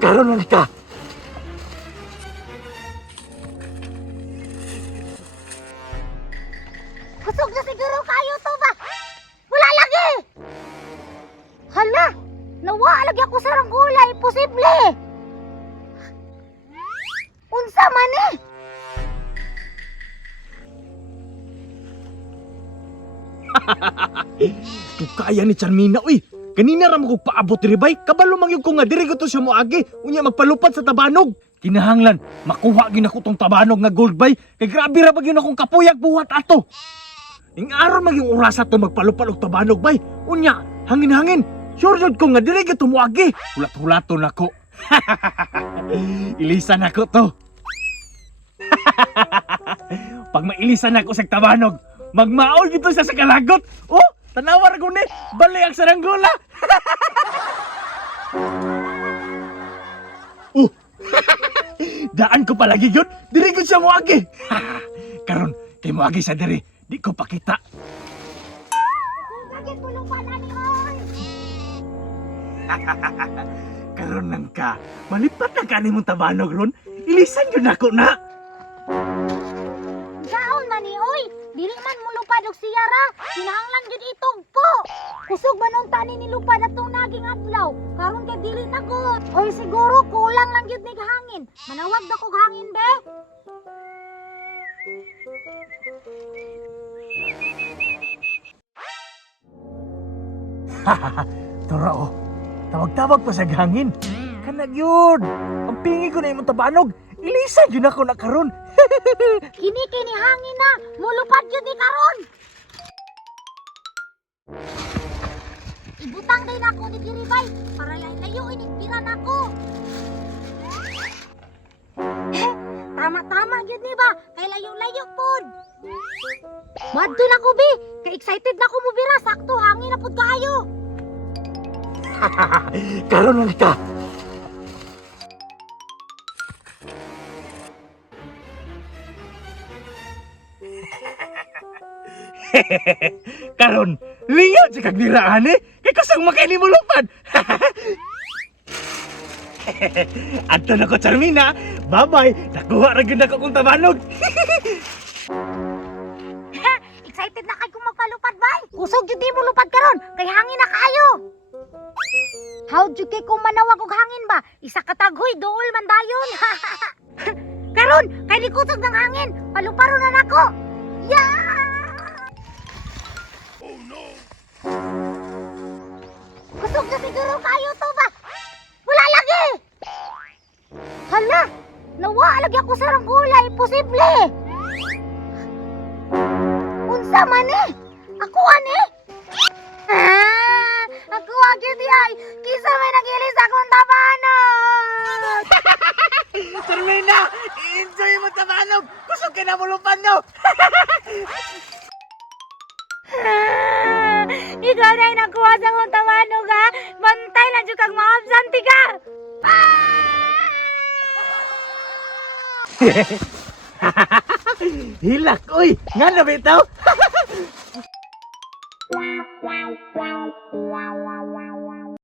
Karon lang ka. Kusog na siguro kayo to ba? Wala lagi! Hala! Nawa lagi ako sa ranggulay. Posible! Unsa man eh! Kaya ni Charmina, uy. Kanina ra mo kog paabot diri bay. Kabalo man gyud ko nga diri ko to siya moagi. Unya magpalupad sa tabanog. Kinahanglan makuha gyud ako tong tabanog nga gold bay. Kay grabe ra ba gyud akong kapuyag buhat ato. Ing aron magyong oras ato magpalupad og tabanog bay. Unya, hangin-hangin. Sure jud ko nga diri gyud to moagi. Hulat-hulaton ako. Ilisan ako to. Pag mailisan ako sa tabanog, magmaol gito siya sa kalagot. Oh, tanawar ko ni. Bali ang saranggola. Daan ko palagi yun. Diri ko siya moagi. Karon, kay moagi sa diri. Di ko pakita. Lagi tulong pa na ni Oy! Karon lang ka. Malipat na ka mong tabanog ron. Ilisan yun ako na. Gaon man ni Oy! Dili man mo lupad og siya ra. Kinahanglan gyud itugpo. Kusog ba nung tani ni lupad atong naging adlaw? Karon kay dili na gud. Oy siguro kulang lang gyud nig hangin. Manawag na kog hangin be. Tora oh. Tawag-tawag pa sa hangin. Kanag yun. Ang pingi ko na imong tabanog. Ilisan yun ako na karon. Kini hangin na. Mulupad gyud ni karon. Ibutang din ako ni Kiribay para layo inigpira nako. Tama-tama gyud ni ba? Kay layo-layo pod. Madto na ko bi. Kay excited na ko mo bira. Sakto hangin na pod kaayo. Karon lang ka. Karon, liyaw si kagbiraan eh. Kay kusang makaili mo lupad. Adto na ko, Charmina. Bye-bye. Nakuha ra gyud ako kung tabanog. Excited na kay kung magpalupad bay. Kusog jud di mo lupad karon. Kay hangin na kaayo. How jud kay kung manawag og hangin ba? Isa ka taghoy duol man dayon. Karon, kay likusog ng hangin. Paluparo na nako. Yeah! Kusog na siguro kayo to ba? Wala lagi! Hala! Nawa lagi ako sa ranggulay. Posible! Unsa man eh? Ako ani? Ako agad ay! Kisa may nagilis akong tabanog! Charmina, i-enjoy mo tabanog. Kusog ka na mo lupad no. Ikaw na yung nakuha sa kong tawanog ha. Bantay lang dyan kang maabsanti ka. Hilak, uy. Nga na bitaw.